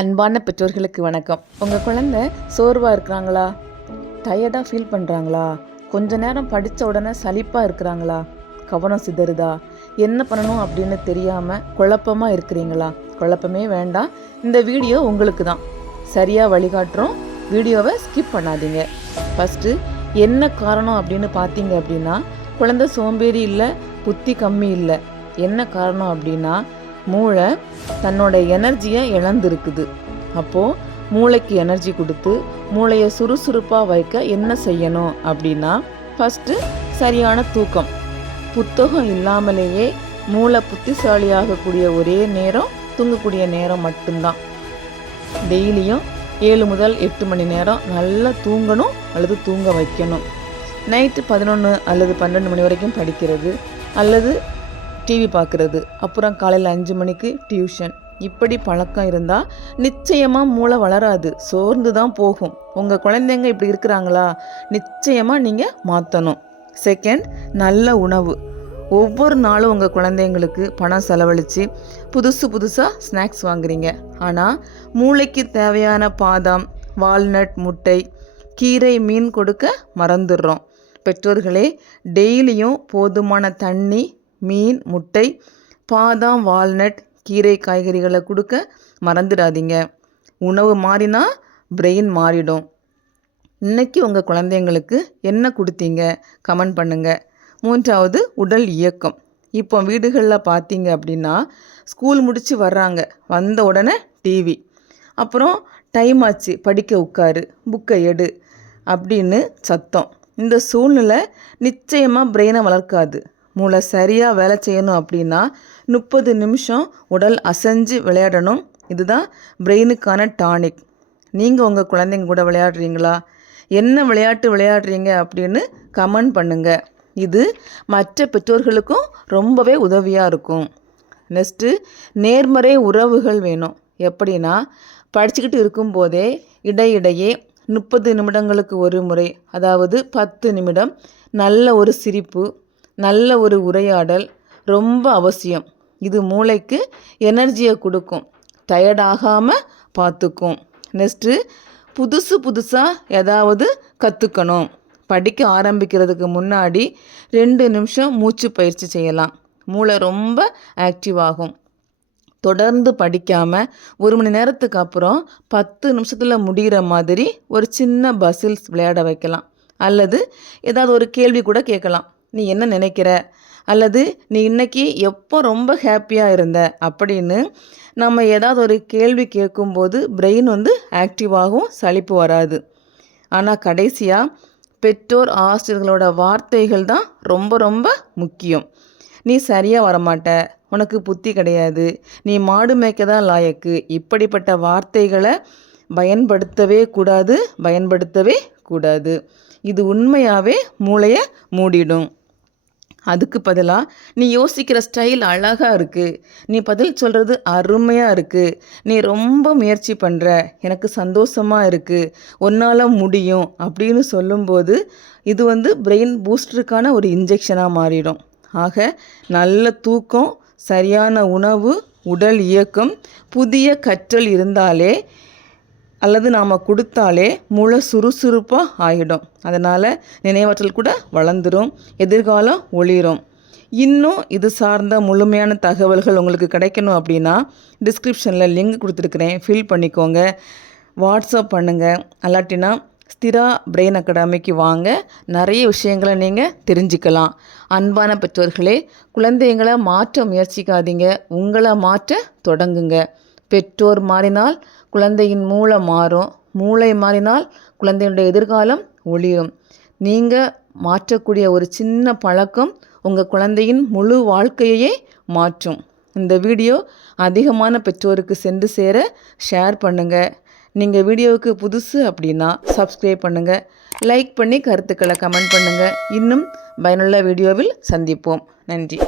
அன்பான பெற்றோர்களுக்கு வணக்கம். உங்கள் குழந்தை சோர்வாக இருக்கிறாங்களா, டயர்டாக ஃபீல் பண்ணுறாங்களா, கொஞ்ச நேரம் படித்த உடனே சலிப்பாக இருக்கிறாங்களா, கவனம் சிதறுதா, என்ன பண்ணணும் அப்படின்னு தெரியாமல் குழப்பமாக இருக்கிறீங்களா? குழப்பமே வேண்டாம், இந்த வீடியோ உங்களுக்கு தான். சரியாக வழிகாட்டுறோம், வீடியோவை ஸ்கிப் பண்ணாதீங்க. ஃபஸ்ட்டு என்ன காரணம் அப்படின்னு பார்த்தீங்க அப்படின்னா, குழந்தை சோம்பேறி இல்லை, புத்தி கம்மி இல்லை. என்ன காரணம் அப்படின்னா, மூளை தன்னோட எனர்ஜியை இழந்துருக்குது. அப்போது மூளைக்கு எனர்ஜி கொடுத்து மூளையை சுறுசுறுப்பாக வைக்க என்ன செய்யணும் அப்படின்னா, ஃபஸ்ட்டு சரியான தூக்கம். புத்தகம் இல்லாமலேயே மூளை புத்திசாலியாகக்கூடிய ஒரே நேரம் தூங்கக்கூடிய நேரம் மட்டும்தான். டெய்லியும் 7 முதல் 8 மணி நேரம் நல்லா தூங்கணும் அல்லது தூங்க வைக்கணும். நைட்டு 11 அல்லது 12 மணி வரைக்கும் படிக்கிறது அல்லது டிவி பார்க்குறது, அப்புறம் காலையில் 5 மணிக்கு டியூஷன். இப்படி பழக்கம் இருந்தால் நிச்சயமாக மூளை வளராது, சோர்ந்து தான் போகும். உங்கள் குழந்தைங்க இப்படி இருக்கிறாங்களா, நிச்சயமாக நீங்கள் மாற்றணும். செகண்ட், நல்ல உணவு. ஒவ்வொரு நாளும் உங்கள் குழந்தைங்களுக்கு பணம் செலவழித்து புதுசாக ஸ்நாக்ஸ் வாங்குறீங்க. ஆனால் மூளைக்கு தேவையான பாதாம், வால்நட், முட்டை, கீரை, மீன் கொடுக்க மறந்துடுறோம். பெற்றோர்களே, டெய்லியும் போதுமான தண்ணி, மீன், முட்டை, பாதாம், வால்நட், கீரை, காய்கறிகளை கொடுக்க மறந்துடாதீங்க. உணவு மாறினா பிரெயின் மாறிடும். இன்னைக்கு உங்கள் குழந்தைங்களுக்கு என்ன கொடுத்தீங்க, கமெண்ட் பண்ணுங்கள். மூன்றாவது, உடல் இயக்கம். இப்போ வீடுகளில் பார்த்தீங்க அப்படின்னா, ஸ்கூல் முடித்து வர்றாங்க, வந்த உடனே டிவி, அப்புறம் டைம் ஆச்சு படிக்க உட்காரு, புக்கை எடு அப்படின்னு சத்தம். இந்த சூழ்நிலை நிச்சயமாக பிரெயினை வளர்க்காது. மூளை சரியாக வேலை செய்யணும் அப்படின்னா 30 நிமிஷம் உடல் அசைஞ்சு விளையாடணும். இதுதான் பிரெயினுக்கான டானிக். நீங்கள் உங்கள் குழந்தைங்க கூட விளையாடுறீங்களா, என்ன விளையாட்டு விளையாடுறீங்க அப்படின்னு கமெண்ட் பண்ணுங்கள். இது மற்ற பெற்றோர்களுக்கும் ரொம்பவே உதவியாக இருக்கும். நெக்ஸ்ட்டு, நேர்மறை உறவுகள் வேணும். எப்படின்னா, படிச்சுக்கிட்டு இருக்கும்போதே இடையிடையே 30 நிமிடங்களுக்கு ஒரு முறை, அதாவது 10 நிமிடம் நல்ல ஒரு சிரிப்பு, நல்ல ஒரு உரையாடல் ரொம்ப அவசியம். இது மூளைக்கு எனர்ஜியை கொடுக்கும், டயர்டாகாமல் பார்த்துக்கும். நெக்ஸ்ட்டு, புதுசாக ஏதாவது கற்றுக்கணும். படிக்க ஆரம்பிக்கிறதுக்கு முன்னாடி 2 நிமிஷம் மூச்சு பயிற்சி செய்யலாம். மூளை ரொம்ப ஆக்டிவ் ஆகும். தொடர்ந்து படிக்காமல் 1 மணி நேரத்துக்கு அப்புறம் 10 நிமிஷத்தில் முடிகிற மாதிரி ஒரு சின்ன பசில்ஸ் விளையாட வைக்கலாம். அல்லது ஏதாவது ஒரு கேள்வி கூட கேட்கலாம். நீ என்ன நினைக்கிற, அல்லது நீ இன்னைக்கு எப்போ ரொம்ப ஹாப்பியாக இருந்த அப்படின்னு நம்ம ஏதாவது ஒரு கேள்வி கேட்கும்போது பிரெயின் ஆக்டிவாகவும் சலிப்பு வராது. ஆனால் கடைசியாக பெற்றோர் ஆசிரியர்களோட வார்த்தைகள் தான் ரொம்ப முக்கியம். நீ சரியாக வரமாட்ட, உனக்கு புத்தி கிடையாது, நீ மாடு மேய்க்க தான் லாயக்கு, இப்படிப்பட்ட வார்த்தைகளை பயன்படுத்தவே கூடாது. இது உண்மையாகவே மூளையை மூடிடும். அதுக்கு பதிலாக நீ யோசிக்கிற ஸ்டைல் அழகாக இருக்குது, நீ பதில் சொல்கிறது அருமையாக இருக்குது, நீ ரொம்ப முயற்சி பண்ணுற, எனக்கு சந்தோஷமாக இருக்குது, உன்னால் முடியும் அப்படின்னு சொல்லும்போது இது பிரெயின் பூஸ்டருக்கான ஒரு இன்ஜெக்ஷனாக மாறிடும். ஆக நல்ல தூக்கம், சரியான உணவு, உடல் இயக்கம், புதிய கற்றல் இருந்தாலே அல்லது நாம் கொடுத்தாலே மூளை சுறுசுறுப்பாக ஆகிடும். அதனால் நினைவாற்றல் கூட வளர்ந்துடும், எதிர்காலம் ஒளிரும். இன்னும் இது சார்ந்த முழுமையான தகவல்கள் உங்களுக்கு கிடைக்கணும் அப்படின்னா டிஸ்கிரிப்ஷனில் லிங்க் கொடுத்துருக்குறேன், ஃபில் பண்ணிக்கோங்க. வாட்ஸ்அப் பண்ணுங்கள். அல்லாட்டினா ஸ்திரா பிரெயின் அகாடமிக்கு வாங்க, நிறைய விஷயங்களை நீங்கள் தெரிஞ்சுக்கலாம். அன்பான பெற்றோர்களே, குழந்தைங்களை மாற்ற முயற்சிக்காதீங்க, உங்களை மாற்ற தொடங்குங்க. பெற்றோர் மாறினால் குழந்தையின் மூளை மாறும், மூளை மாறினால் குழந்தையுடைய எதிர்காலம் ஒளிரும். நீங்கள் மாற்றக்கூடிய ஒரு சின்ன பழக்கம் உங்கள் குழந்தையின் முழு வாழ்க்கையே மாற்றும். இந்த வீடியோ அதிகமான பெற்றோருக்கு சென்று சேர ஷேர் பண்ணுங்கள். நீங்கள் வீடியோவுக்கு புதுசு அப்படின்னா சப்ஸ்கிரைப் பண்ணுங்கள், லைக் பண்ணி கருத்துக்களை கமெண்ட் பண்ணுங்கள். இன்னும் பயனுள்ள வீடியோவில் சந்திப்போம். நன்றி.